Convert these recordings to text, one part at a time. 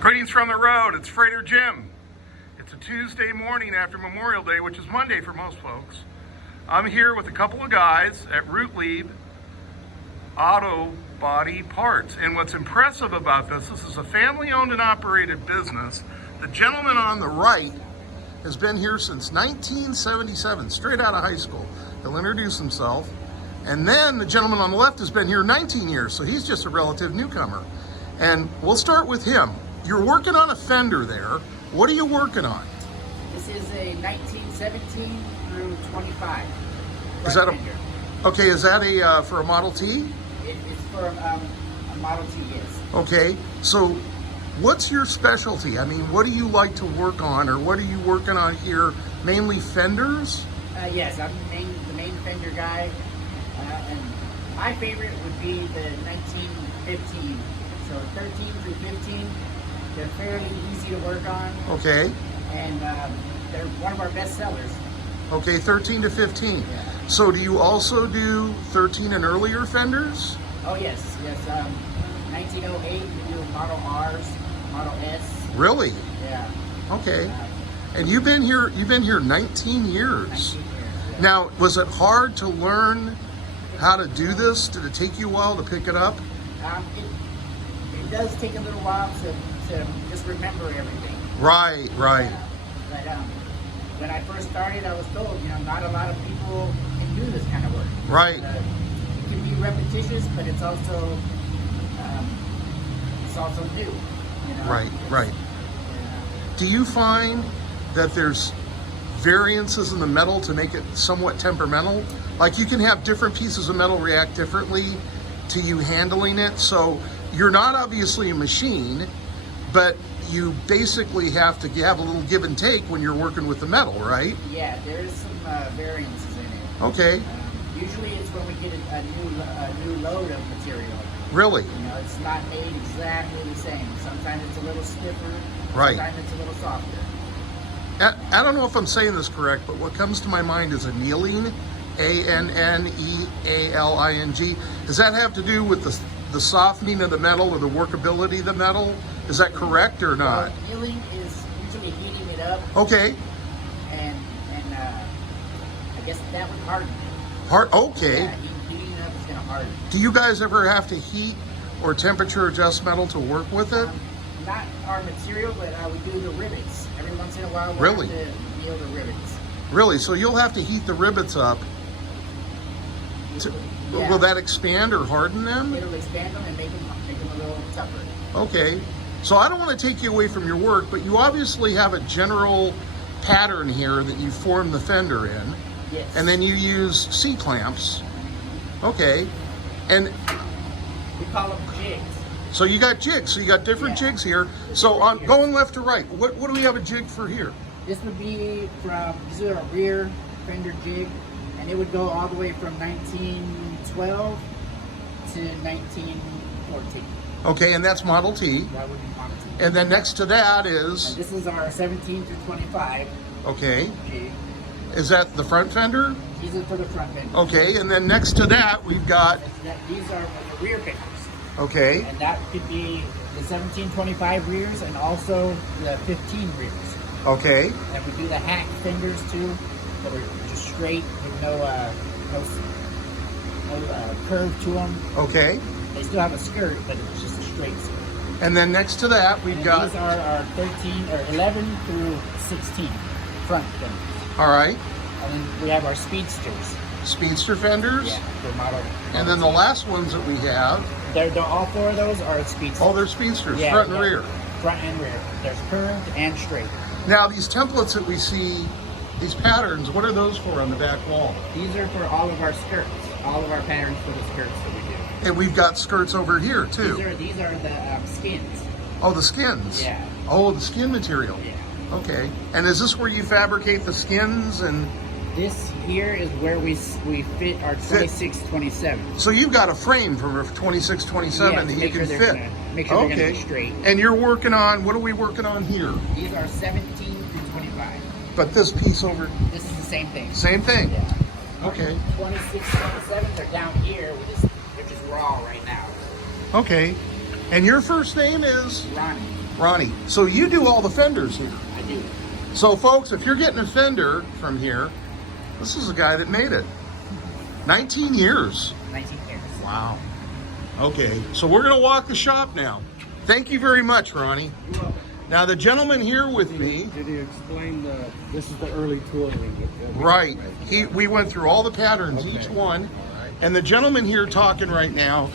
Greetings from the road, it's Freighter Jim. It's a Tuesday morning after Memorial Day, which is Monday for most folks. I'm here with a couple of guys at Rootlieb Auto Body Parts. And what's impressive about this is a family-owned and operated business. The gentleman on the right has been here since 1977, straight out of high school. He'll introduce himself. And then the gentleman on the left has been here 19 years, so he's just a relative newcomer. And we'll start with him. You're working on a Fender there. What are you working on? This is a 1917 through 25. Is that a for a Model T? It's for a Model T, yes. Okay, so what's your specialty? I mean, what do you like to work on, or what are you working on here? Mainly Fenders? Yes, I'm the main Fender guy, and my favorite would be the 1915. So 13 through 15. They're fairly easy to work on. Okay. And they're one of our best sellers. Okay, 13 to 15. Yeah. So do you also do 13 and earlier Fenders? Oh yes. 1908 we do Model Rs, Model S. Really? Yeah. Okay. And you've been here 19 years. 19 years, yeah. Now, was it hard to learn how to do this? Did it take you a while to pick it up? It does take a little while to just remember everything. Right. But when I first started, I was told, not a lot of people can do this kind of work. Right. It can be repetitious, but it's also new. Right. Do you find that there's variances in the metal to make it somewhat temperamental? Like you can have different pieces of metal react differently to you handling it. So you're not obviously a machine, but you basically have to have a little give and take when you're working with the metal, right? Yeah, there's some variances in it. Okay. Usually it's when we get a new load of material. Really? It's not made exactly the same. Sometimes it's a little stiffer. Right. Sometimes it's a little softer. I don't know if I'm saying this correct, but what comes to my mind is annealing, annealing. Does that have to do with the softening of the metal or the workability of the metal? Is that correct or not? Well, annealing is usually heating it up. Okay. And I guess that would harden it. Okay. Yeah, heating it up is going to harden it. Do you guys ever have to heat or temperature adjust metal to work with it? Not our material, but we do the rivets. Every once in a while, we Really? have to anneal the rivets. Really? So you'll have to heat the rivets up. Yeah. Will that expand or harden them? It'll expand them and make them a little tougher. Okay. So I don't want to take you away from your work, but you obviously have a general pattern here that you form the fender in. Yes. And then you use C-clamps. Okay. And we call them jigs. so you got jigs. So you got different jigs here. So on going left to right, what do we have a jig for here? This would be this is a rear Fender jig, and it would go all the way from 1912 to 1914. Okay, and that's Model T. That would be Model T. And then next to that is... And this is our 17 through 25 Okay. jig. Is that the front fender? These are for the front fenders. Okay, and then next to that we've got... These are for the rear fenders. Okay. And that could be the 1725 rears and also the 15 rears. Okay. And we do the hack fenders too, that are just straight with no curve to them. Okay. They still have a skirt, but it's just a straight skirt. And then next to that we've got... These are our 13 or 11 through 16 front fenders. All right. And then we have our speedsters. Speedster fenders. Yeah, they're model. And then the last ones that we have... They're all four of those are speedsters. Oh, they're speedsters, Yeah, front and rear. Front and rear. There's curved and straight. Now these templates that we see, these patterns, what are those for on the back wall? These are for all of our skirts. All of our patterns for the skirts that we do. And we've got skirts over here too. These are the skins. Oh, the skins. Yeah. Oh, the skin material. Yeah. Okay. And is this where you fabricate the skins and? This here is where we fit our 2627. So you've got a frame for 2627 that you can fit. Make sure they're gonna be straight. And you're working on, what are we working on here? These are 17 through 25. But this piece over. This is the same thing. Same thing. Yeah. Okay. 2627s are down here. They're just raw right now. Okay. And your first name is? Ronnie. Ronnie, so you do all the fenders here. I do. So folks, if you're getting a fender from here, this is a guy that made it. 19 years. 19 years. Wow. Okay, so we're gonna walk the shop now. Thank you very much, Ronnie. You're welcome. Now the gentleman here with me, Did he explain this is the early tooling? right, we went through all the patterns, Okay. each one, All right. and the gentleman here talking right now,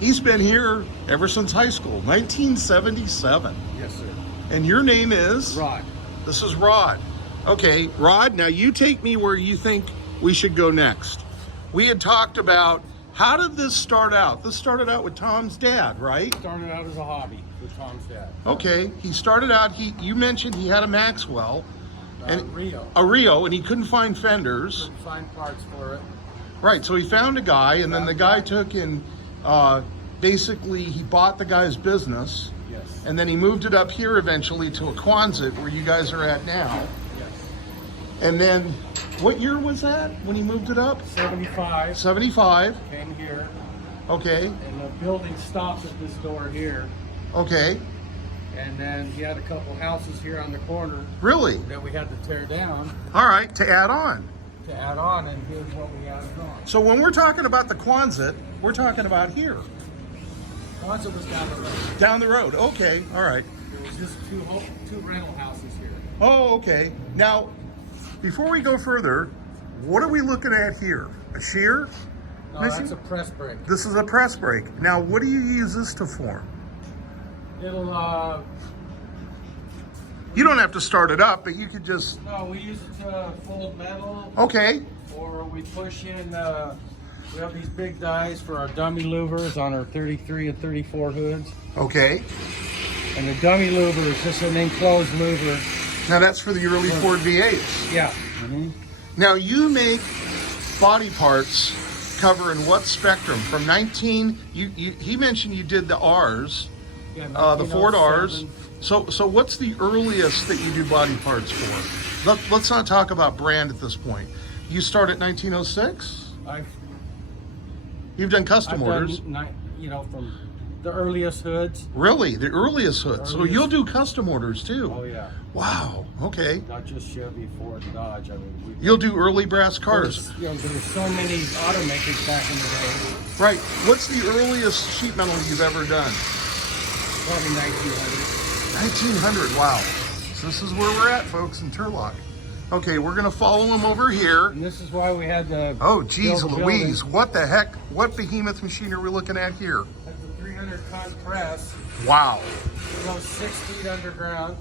he's been here ever since high school, 1977. Yes, sir. And your name is? Rod. This is Rod. Okay, Rod, now you take me where you think we should go next. We had talked about, how did this start out? This started out with Tom's dad, right? Started out as a hobby with Tom's dad. Okay, he started out, you mentioned he had a Maxwell. Rio. A Rio, and he couldn't find fenders. Couldn't find parts for it. Right, so he found a guy, and then the guy took and basically he bought the guy's business, Yes. and then he moved it up here eventually to a Quonset, where you guys are at now. Yes. And then, what year was that when he moved it up? 75. 75. Came here, Okay, and the building stopped at this door here. okay. And then he had a couple houses here on the corner Really? that we had to tear down All right, to add on. to add on, and here's what we added on. So when we're talking about the Quonset, we're talking about here. Once it was down the road. Down the road, okay, all right. There was just two rental houses here. Oh, okay. Now, before we go further, what are we looking at here? A shear? No, Missing? that's a press brake. This is a press brake. Now, what do you use this to form? It'll, You don't have to start it up, but you could just, no, we use it to fold metal, okay, or we push in, we have these big dies for our dummy louvers on our 33 and 34 hoods. okay. And the dummy louver is just an enclosed louver. Now that's for the early Ford V8s. Yeah. Now you make body parts covering what spectrum? From 19, he mentioned you did the R's, Yeah, the Ford R's. 1907. So what's the earliest that you do body parts for? Let's not talk about brand at this point. You start at 1906? You've done custom orders. From the earliest hoods. Really? The earliest hoods. So Earliest. you'll do custom orders too? Oh yeah. Wow, okay. Not just Chevy, Ford, and Dodge. I mean, You'll do early brass cars. There's so many automakers back in the day. Right. What's the earliest sheet metal you've ever done? Probably 1900. 1900, wow. So this is where we're at, folks, in Turlock. Okay, we're gonna follow him over here. And this is why we had to. Oh, geez build a Louise, building. what the heck? What behemoth machine are we looking at here? That's a 300-ton press. Wow. It goes 6 feet underground.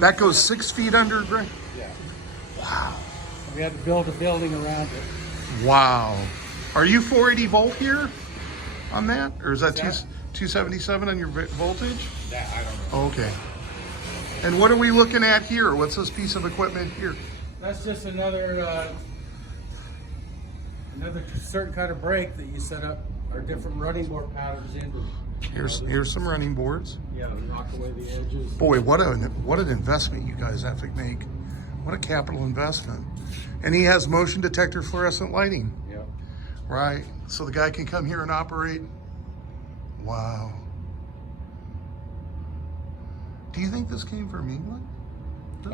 That goes 6 feet underground? Yeah. Wow. We had to build a building around it. Wow. Are you 480 volt here on that? Or is that That- 277 on your voltage? That I don't know. Oh, okay. And what are we looking at here? What's this piece of equipment here? That's just another certain kind of brake that you set up our different running board patterns into. Here's some running boards. Yeah, knock away the edges. Boy, what an investment you guys have to make. What a capital investment. And he has motion detector fluorescent lighting. Yep. Right. So the guy can come here and operate. Wow. Do you think this came from England?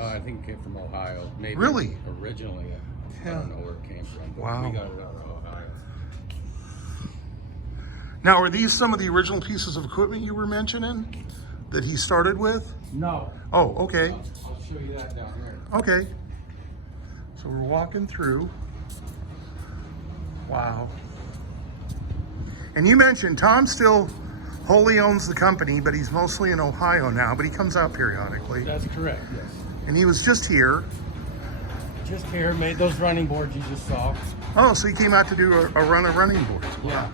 I think it came from Ohio. Maybe Really? Originally, I Yeah. don't know where it came from. But Wow. We got it out of Ohio. Now, are these some of the original pieces of equipment you were mentioning that he started with? No. Oh, okay. I'll show you that down there. Okay. So we're walking through. Wow. And you mentioned Tom still wholly owns the company, but he's mostly in Ohio now, but he comes out periodically. That's correct, yes. And he was just here. Just here, made those running boards you just saw. Oh, so he came out to do a run of running boards. Yeah.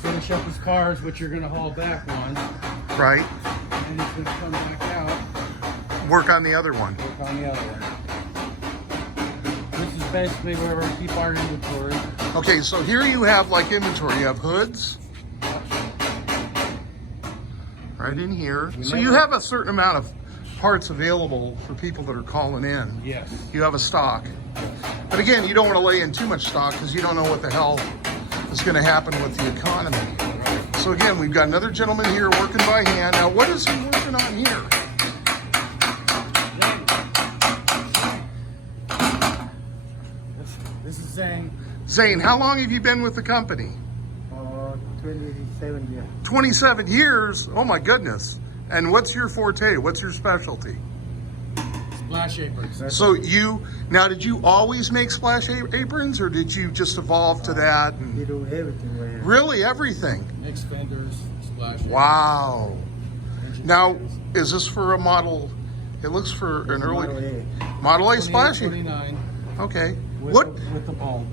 Finish up his cars, which you're going to haul back one. Right. And he's going to come back out, Work on the other one. work on the other one. This is basically where we keep our inventory. Okay, so here you have like inventory. You have hoods. Right in here. So you have a certain amount of parts available for people that are calling in. Yes. You have a stock. But again, you don't want to lay in too much stock because you don't know what the hell is going to happen with the economy. So again, we've got another gentleman here working by hand. Now, what is he working on here? This is Zane. Zane, how long have you been with the company? 27 years. 27 years? Oh my goodness. And what's your forte? What's your specialty? Splash aprons. So did you always make splash aprons, or did you just evolve to that? We do everything right here. Really, everything? Mixed fenders, splash aprons. Wow. Now, is this for a model? It looks for an early Model A splash apron. 29 Okay. with the bulge.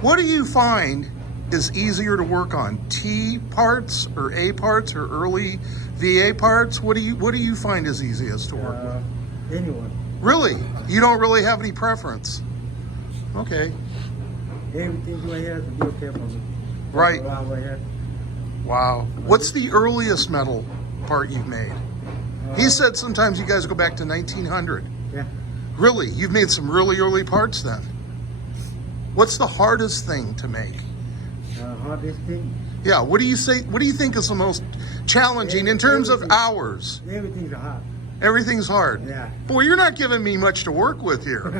What do you find is easier to work on? T parts or A parts or early VA parts? What do you find is easiest to work with? Anyone. Really? You don't really have any preference? Okay. Everything right here is a good paper. Right. Around right here. Wow. What's the earliest metal part you've made? He said sometimes you guys go back to 1900. Yeah. Really? You've made some really early parts then? What's the hardest thing to make? Hardest thing. Yeah, what do you think is the most challenging in terms of hours? Everything's hard. Everything's hard. Yeah. Boy, you're not giving me much to work with here.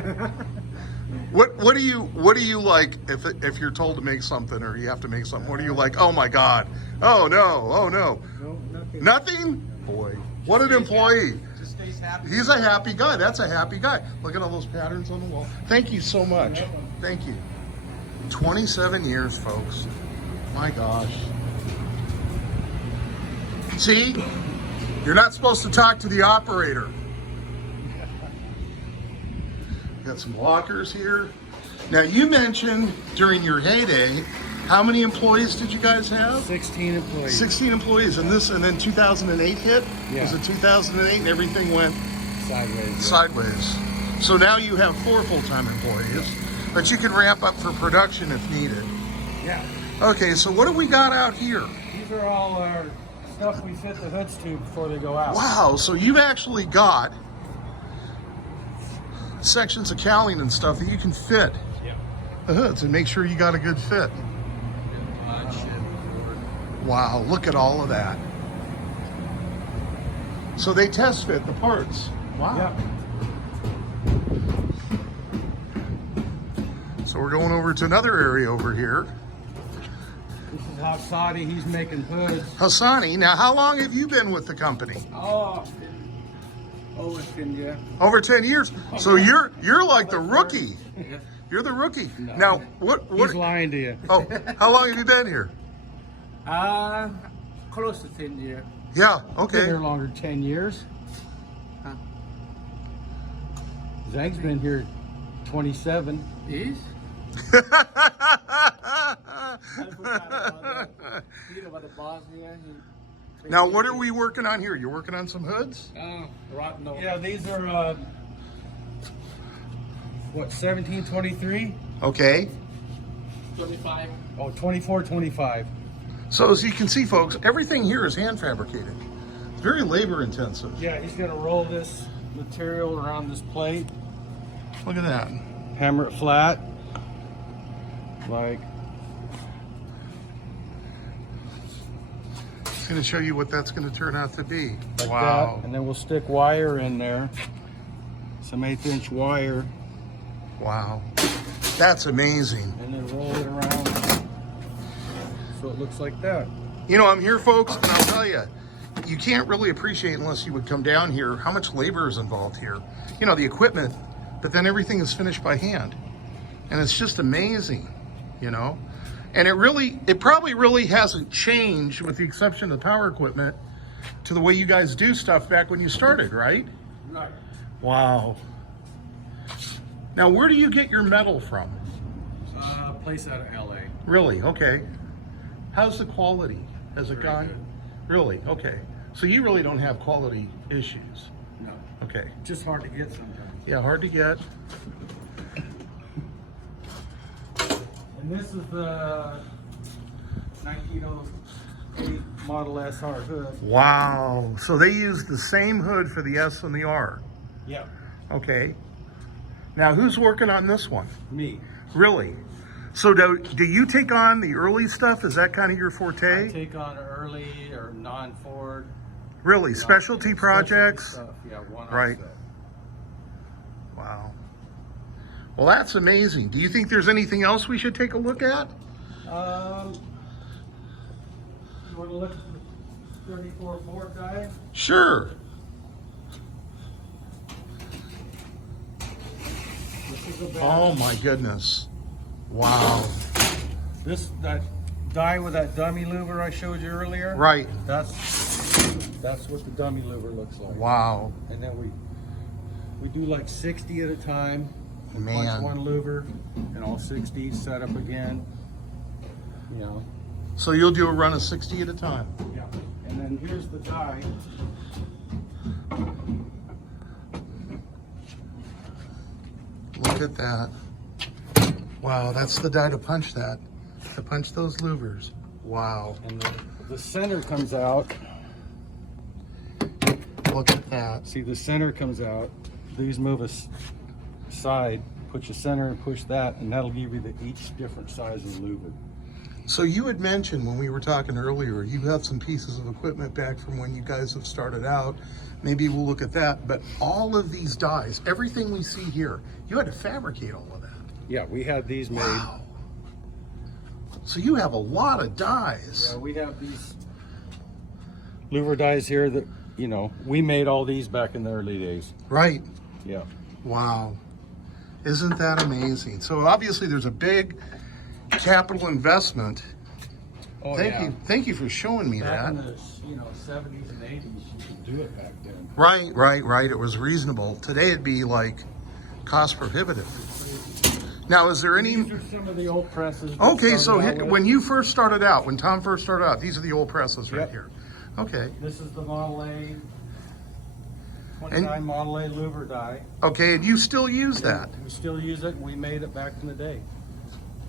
What do you like if you're told to make something or you have to make something? What do you like? Oh my God. Oh no. Oh no. No, nothing. Nothing? Boy, what an employee. Just stays happy. He's a happy guy. That's a happy guy. Look at all those patterns on the wall. Thank you so much. Thank you. 27 years, folks. My gosh. See? You're not supposed to talk to the operator. Got some lockers here. Now, you mentioned during your heyday, how many employees did you guys have? 16 employees. 16 employees. And then 2008 hit? Yeah. Was it 2008 and everything went Sideways. sideways? So now you have 4 full-time employees, but you can ramp up for production if needed. Yeah. Okay, so what do we got out here? These are all our stuff we fit the hoods to before they go out. Wow, so you've actually got sections of cowling and stuff that you can fit Yep. the hoods and make sure you got a good fit. Wow, look at all of that. So they test fit the parts. Wow. Yep. So we're going over to another area over here. This is Hassani. He's making hoods. Hassani, now how long have you been with the company? Oh, over 10 years. Over 10 years. So you're like the rookie. Yeah. You're the rookie. No. Now, what He's lying to you. Oh, how long have you been here? Close to 10 years. Yeah, Been okay. here longer, 10 years. Huh. Zag's been here 27. Is? Now, what are we working on here? You're working on some hoods? Yeah, these are, 1723? Okay. 25. Oh, 24, 25. So as you can see, folks, everything here is hand fabricated. It's very labor intensive. Yeah, he's gonna roll this material around this plate, Look at that. hammer it flat, like, It's going to show you what that's going to turn out to be. like Wow. that. And then we'll stick wire in there, some 1/8" wire, Wow. That's amazing. and then roll it around so it looks like that. You know, I'm here, folks, and I'll tell you, you can't really appreciate unless you would come down here how much labor is involved here. You know, the equipment, but then everything is finished by hand. And it's just amazing, you know? And it probably really hasn't changed with the exception of the power equipment to the way you guys do stuff back when you started, right? Right. Wow. Now, where do you get your metal from? Place out of LA. Really? Okay. How's the quality? Has it Very gone? good. Really? Okay. So you really don't have quality issues. No, Okay. just hard to get sometimes. Yeah, hard to get. And this is the 1908 Model SR hood. Wow. So they use the same hood for the S and the R. Yep. Okay. Now, who's working on this one? Me. Really? So do you take on the early stuff? Is that kind of your I forte? take on early or non-Ford. Really, specialty projects? Stuff. Yeah, one Right. offset. Wow. Well, that's amazing. Do you think there's anything else we should take a look at? You want to look at the 34 Ford guy? Sure. This is a bad. Oh my goodness. Wow. That die with that dummy louver I showed you earlier. Right. That's what the dummy louver looks like. Wow. And then we do like 60 at a time. Man. Punch one louver and all 60 set up again. You know. So you'll do a run of 60 at a time. Yeah. And then here's the die. Look at that. Wow, that's the die to punch that. To punch those louvers. Wow. And the center comes out. Look at that. See, the center comes out. These move aside. Put your center and push that, and that'll give you each different size of louver. So you had mentioned when we were talking earlier, you have some pieces of equipment back from when you guys have started out. Maybe we'll look at that. But all of these dies, everything we see here, you had to fabricate all of that. Yeah, we had these made. Wow. So you have a lot of dies. Yeah, we have these louver dies here that, you know, we made all these back in the early days. Right. Yeah. Wow. Isn't that amazing? So obviously there's a big capital investment. Oh, Thank you for showing me back that. in the 70s and 80s, you could do it back then. Right. It was reasonable. Today it'd be like cost prohibitive. Now, is there any? These are some of the old presses. we Okay, so started out with. when you first started out, when Tom first started out, these are the old presses right Yep. here. Okay. This is the Model A, 29 Model A louver die. Okay, and you still use that? We still use it, and we made it back in the day.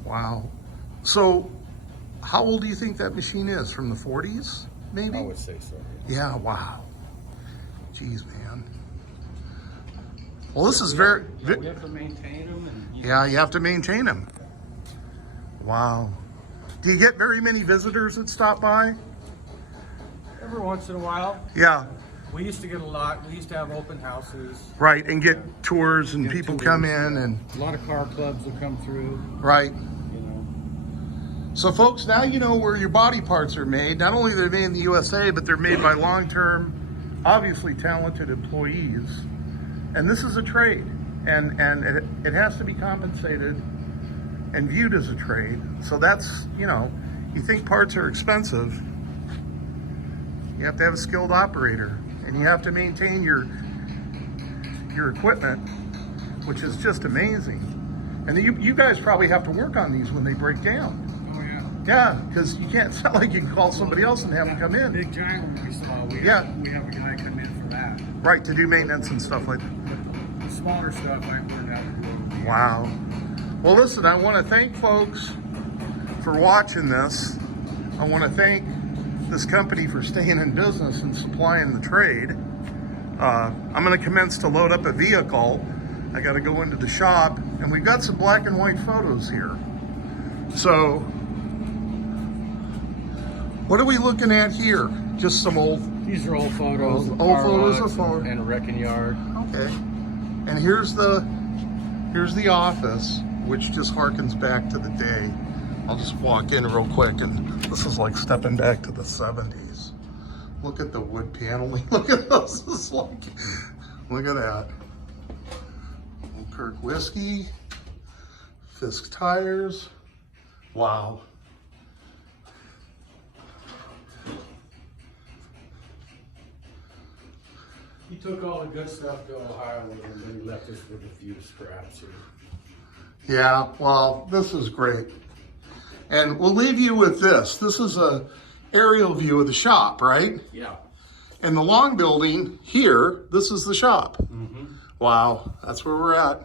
Wow. So, how old do you think that machine is? From the 40s, maybe? I would say so. Yeah, wow. Jeez, man. Well, this is very... Yeah, we have to maintain them. And, Yeah, you have to maintain them. Wow. Do you get very many visitors that stop by? Every once in a while. Yeah, We used to get a lot. We used to have open houses. right, and get tours and Get people tours, come in and... A lot of car clubs would come through, Right. you know. So folks, now you know where your body parts are made. Not only are they made in the USA, but they're made by long-term, obviously talented employees. And this is a trade, and it has to be compensated and viewed as a trade. So that's, you know, you think parts are expensive, you have to have a skilled operator, and you have to maintain your equipment, which is just amazing. And you guys probably have to work on these when they break down. Oh, yeah. Yeah, because you can't, it's not like you can call somebody else and have them come in. Big giant one we saw, we have a guy come in for that. Right, to do maintenance and stuff like that. But the smaller stuff, I learned how to do. Wow. Well, listen, I want to thank folks for watching this. I want to thank this company for staying in business and supplying the trade. I'm going to commence to load up a vehicle. I got to go into the shop, and we've got some black and white photos here. So, what are we looking at here? Just some old... These are old photos. Old car photos lots of Ford. and a wrecking yard. Okay. And here's the office, which just harkens back to the day. I'll just walk in real quick, and this is like stepping back to the 70s. Look at the wood paneling. Look at this. This is like, look at that. Old Kirk whiskey, Fisk tires. Wow. He took all the good stuff to Ohio with him, and then he left us with a few scraps here. Yeah, well, this is great. And we'll leave you with this. This is a aerial view of the shop, right? Yeah. And the long building here, this is the shop. Mm-hmm. Wow, that's where we're at.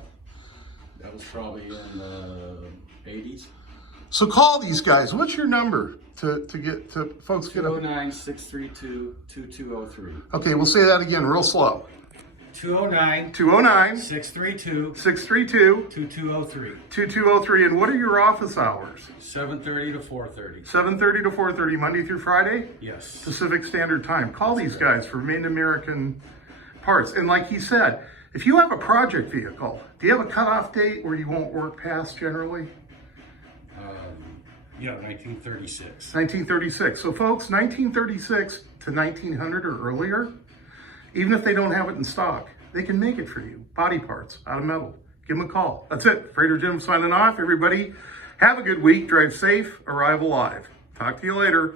That was probably in the 80s. So call these guys. What's your number to get to folks get up? 209-632-2203. Okay, we'll say that again real slow. 209 209 632 632 2203. 2203. And what are your office hours? 7:30 to 4:30. 7:30 to 4:30, Monday through Friday? Yes. Pacific Standard Time. Call these guys for Made in American parts. And like he said, if you have a project vehicle, do you have a cutoff date where you won't work past generally? Yeah, 1936. 1936. So folks, 1936 to 1900 or earlier, even if they don't have it in stock, they can make it for you. Body parts out of metal. Give them a call. That's it. Freighter Jim signing off. Everybody have a good week. Drive safe. Arrive alive. Talk to you later.